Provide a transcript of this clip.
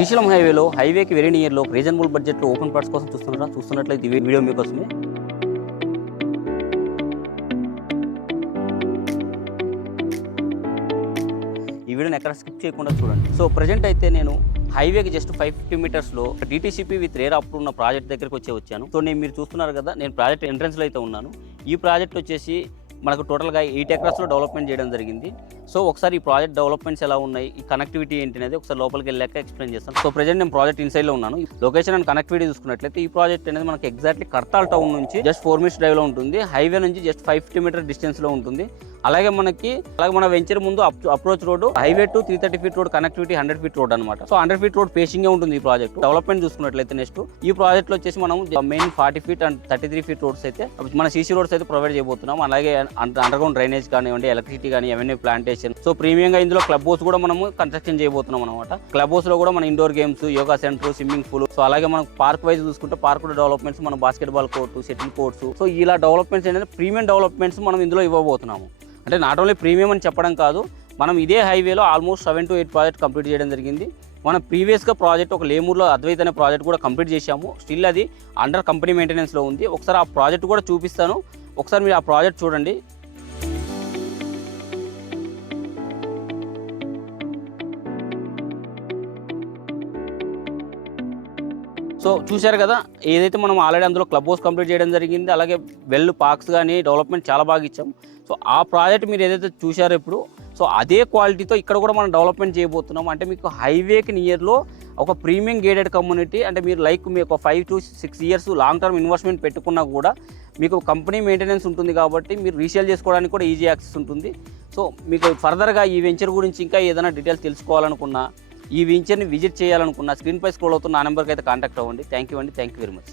శ్రీశైలం హైవేకి very నియర్లో reasonable బడ్జెట్లో open plots కోసం చూస్తున్నట్లయితే ఈ వీడియో మీకోసమే. ఈ వీడియోని ఎక్కడ స్కిప్ చేయకుండా చూడండి. సో ప్రజెంట్ అయితే నేను హైవేకి జస్ట్ 550 మీటర్స్లో DTCP విత్ రేర్ అప్పుడు ఉన్న ప్రాజెక్ట్ దగ్గరికి వచ్చాను. సో మీరు చూస్తున్నారు కదా, నేను ప్రాజెక్ట్ ఎంట్రన్స్లో అయితే ఉన్నాను. ఈ ప్రాజెక్ట్ వచ్చేసి మనకు టోటల్గా 8 ఎకరాస్లో డెవలప్మెంట్ చేయడం జరిగింది. సో ఒకసారి ఈ ప్రాజెక్ట్ డెవలప్మెంట్స్ ఎలా ఉన్నాయి, ఈ కనెక్టివిటీ ఏంటి అనేది ఒకసారి లోపలికి వెళ్ళాక ఎక్స్ప్లెయిన్ చేస్తాను. సో ప్రెజెంట్ నేను ప్రాజెక్ట్ ఇన్సైడ్లో ఉన్నాను. లొకేషన్ అండ్ కనెక్టివిటీ చూసుకున్నట్లయితే ఈ ప్రాజెక్ట్ అనేది మనకి ఎగ్జాక్ట్లీ కర్తాల్ టౌన్ నుంచి జస్ట్ 4 మినిట్స్ డ్రైవ్లో ఉంటుంది. హైవే నుంచి జస్ట్ 550 మీటర్ డిస్టెన్స్లో ఉంటుంది. అలాగే మన వెంచర్ ముందు approach road, highway to 330 feet road connectivity 100 feet road అనమాట. సో 100 ఫీట్ రోడ్ ఫేసింగ్ ఉంటుంది ఈ ప్రాజెక్ట్. డెవలప్మెంట్ చూసుకున్నట్లయితే నెక్స్ట్ ఈ ప్రాజెక్ట్ లో వచ్చేసి మనం main 40 feet and 33 feet roads అయితే మన CC రోడ్స్ అయితే ప్రొవైడ్ చేయబోతున్నాం. అలాగే అండర్ గ్రౌండ్ డ్రైనేజ్ కానివ్వండి, ఎలక్ట్రిసిటీ కానీ, అవెన్యూ ప్లాంటేషన్. సో ప్రీమియంగా ఇందులో క్లబ్ హౌస్ కూడా మనము కన్స్ట్రక్షన్ చేయబోతున్నాం అనమాట. క్లబ్ హౌస్ లో కూడా మన indoor games, yoga centre, swimming pool. So అలాగే మనం పార్క్ వైజ్ చూసుకుంటే పార్క్ డెవలప్మెంట్స్, మన basketball court, shuttle courts. So ఇలా డెవలప్మెంట్స్ అనేది ప్రీమియం డెవలప్మెంట్స్ మనం ఇందులో ఇవ్వబోతున్నాము. అంటే నాట్ ఓన్లీ ప్రీమియం అని చెప్పడం కాదు, మనం ఇదే హైవేలో ఆల్మోస్ట్ 7 to 8 ప్రాజెక్ట్ కంప్లీట్ చేయడం జరిగింది. మనం ప్రీవియస్గా ప్రాజెక్ట్ ఒక లేమూర్లో అద్వైత్ అనే ప్రాజెక్ట్ కూడా కంప్లీట్ చేశాము. స్టిల్ అది అండర్ కంపెనీ మెయింటెనెన్స్లో ఉంది. ఒకసారి ఆ ప్రాజెక్ట్ కూడా చూపిస్తాను, ఒకసారి మీరు ఆ ప్రాజెక్ట్ చూడండి. సో చూశారు కదా, ఏదైతే మనం ఆల్రెడీ అందులో క్లబ్ హౌస్ కంప్లీట్ చేయడం జరిగింది. అలాగే పార్క్స్ కానీ డెవలప్మెంట్ చాలా బాగా ఇచ్చాము. సో ఆ ప్రాజెక్ట్ మీరు ఏదైతే చూశారో ఇప్పుడు, సో అదే క్వాలిటీతో ఇక్కడ కూడా మనం డెవలప్మెంట్ చేయబోతున్నాం. అంటే మీకు హైవేకి నియర్లో ఒక ప్రీమియం గేటెడ్ కమ్యూనిటీ. అంటే మీరు మీకు 5 to 6 years long term investment పెట్టుకున్నా కూడా మీకు కంపెనీ మెయింటెనెన్స్ ఉంటుంది కాబట్టి మీరు రీసేల్ చేసుకోవడానికి కూడా ఈజీ యాక్సెస్ ఉంటుంది. సో మీకు ఫర్దర్గా ఈ వెంచర్ గురించి ఇంకా ఏదైనా డీటెయిల్స్ తెలుసుకోవాలనుకున్నా, ఈ వెంచర్ని విజిట్ చేయాలనుకున్నా స్క్రీన్పై స్క్రోల్ అవుతున్న నా నెంబర్కి అయితే కాంటాక్ట్ అవ్వండి. Thank you very much.